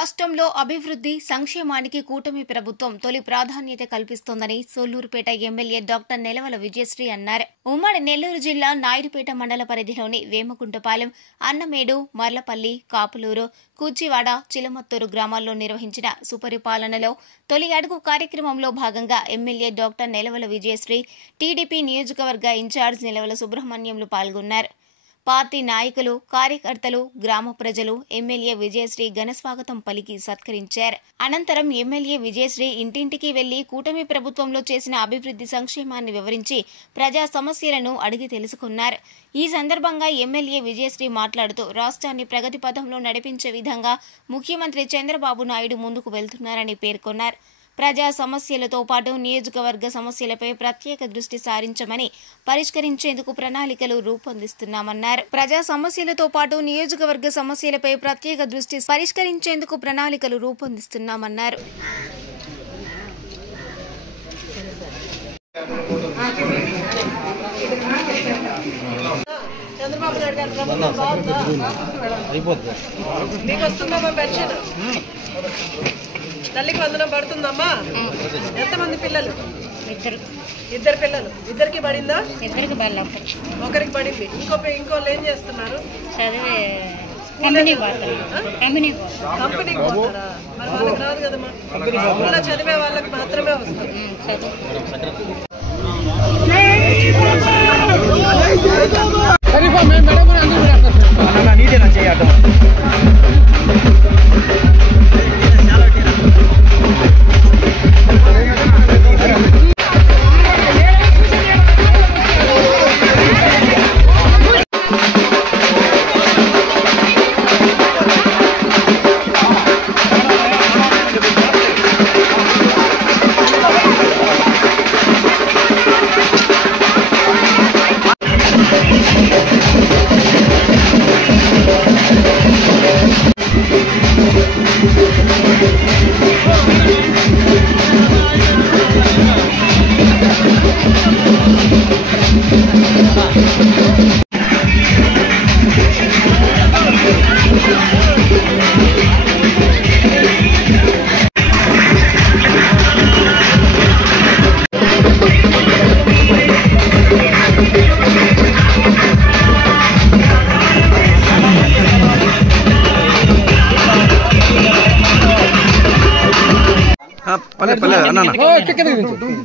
రాష్ట్రంలో అభివృద్ధి సంక్షేమానికి కూటమి ప్రభుత్వం తొలి ప్రాధాన్యత కల్పిస్తోందని సూళ్లూరుపేట ఎమ్మెల్యే డాక్టర్ నెలవల విజయశ్రీ అన్నారు. ఉమ్మడి నెల్లూరు జిల్లా నాయుడుపేట మండల పరిధిలోని వేమకుంటపాలెం, అన్నమేడు, మర్లపల్లి, కాపులూరు, కూచివాడ, చిలమత్తూరు గ్రామాల్లో నిర్వహించిన సుపరిపాలనలో తొలి అడుగు కార్యక్రమంలో భాగంగా MLA doctor Nelavala Vijayasri, TDP నియోజకవర్గ ఇన్ఛార్జ్ నెలవల సుబ్రహ్మణ్యంలు పాల్గొన్నారు. పార్టీ నాయకులు, కార్యకర్తలు, గ్రామ ప్రజలు ఎమ్మెల్యే విజయశ్రీ ఘనస్వాగతం పలికి సత్కరించారు. అనంతరం ఎమ్మెల్యే విజయశ్రీ ఇంటింటికి వెళ్లి కూటమి ప్రభుత్వంలో చేసిన అభివృద్ధి సంక్షేమాన్ని వివరించి ప్రజా సమస్యలను అడిగి తెలుసుకున్నారు. ఈ సందర్భంగా ఎమ్మెల్యే విజయశ్రీ మాట్లాడుతూ రాష్ట్రాన్ని ప్రగతి పథంలో నడిపించే విధంగా ముఖ్యమంత్రి చంద్రబాబు నాయుడు ముందుకు వెళ్తున్నారని పేర్కొన్నారు. ప్రజా సమస్యలతో పాటు నియోజకవర్గ సమస్యలపై ప్రత్యేక దృష్టి సారించమని, పరిష్కరించేందుకు ప్రణాళికలు రూపొందిస్తున్నామన్నారు. ప్రజా సమస్యలతో పాటు నియోజకవర్గ సమస్యలపై ప్రత్యేక దృష్టి పరిష్కరించేందుకు ప్రణాళికలు రూపొందిస్తున్నామన్నారు. చంద్రబాబు నాయుడు గారి ప్రభుత్వం బాగుందా? మీకు వస్తుందమ్మా పెన్షన్? తల్లికి వందనం పడుతుందమ్మా? ఎంతమంది పిల్లలు? ఇద్దరు పిల్లలు. ఇద్దరికి పడిందా? ఇద్దరికి పడలేదు, ఒకరికి పడింది. ఇంకోళ్ళు ఏం చేస్తున్నారు? కంపెనీకి పోతారా? మరి వాళ్ళకి రాదు కదమ్మా. స్కూల్లో చదివే వాళ్ళకి మాత్రమే వస్తుంది.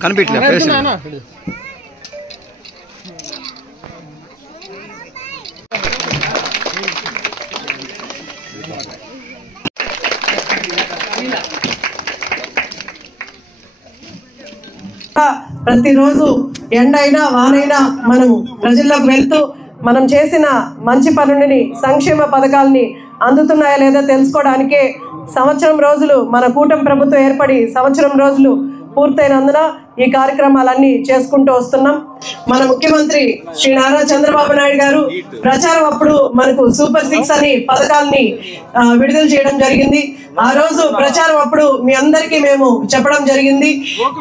కనిపించలేదు. ప్రతిరోజు ఎండైనా వానైనా మనం ప్రజల్లోకి వెళ్తూ మనం చేసిన మంచి పనులని, సంక్షేమ పథకాలని అందుతున్నాయా లేదా తెలుసుకోవడానికే సంవత్సరం రోజులు మన కూటమి ప్రభుత్వం ఏర్పడి సంవత్సరం రోజులు పూర్తయినందున ఈ కార్యక్రమాలన్నీ చేసుకుంటూ వస్తున్నాం. మన ముఖ్యమంత్రి శ్రీ నారా చంద్రబాబు నాయుడు గారు ప్రచారం అప్పుడు మనకు సూపర్ 6 అని పథకాలని విడుదల చేయడం జరిగింది. ఆ రోజు ప్రచారం అప్పుడు మీ అందరికీ మేము చెప్పడం జరిగింది,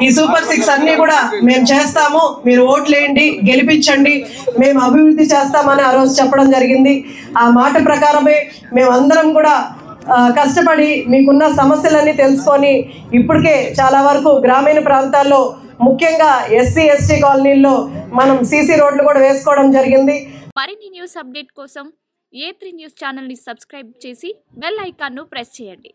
ఈ సూపర్ 6 అన్ని కూడా మేము చేస్తాము, మీరు ఓట్లేయండి, గెలిపించండి, మేము అభివృద్ధి చేస్తామని ఆ రోజు చెప్పడం జరిగింది. ఆ మాట ప్రకారమే మేమందరం కూడా కష్టపడి మీకున్న సమస్యలన్నీ తెలుసుకొని ఇప్పటికే చాలా వరకు గ్రామీణ ప్రాంతాల్లో ముఖ్యంగా ఎస్సీ ఎస్టీ కాలనీల్లో మనం సీసీ రోడ్లు కూడా వేసుకోవడం జరిగింది. మరిన్ని న్యూస్ అప్డేట్ కోసం A3 న్యూస్ ఛానల్ ని సబ్స్క్రైబ్ చేసి బెల్ ఐకాన్ ను ప్రెస్ చేయండి.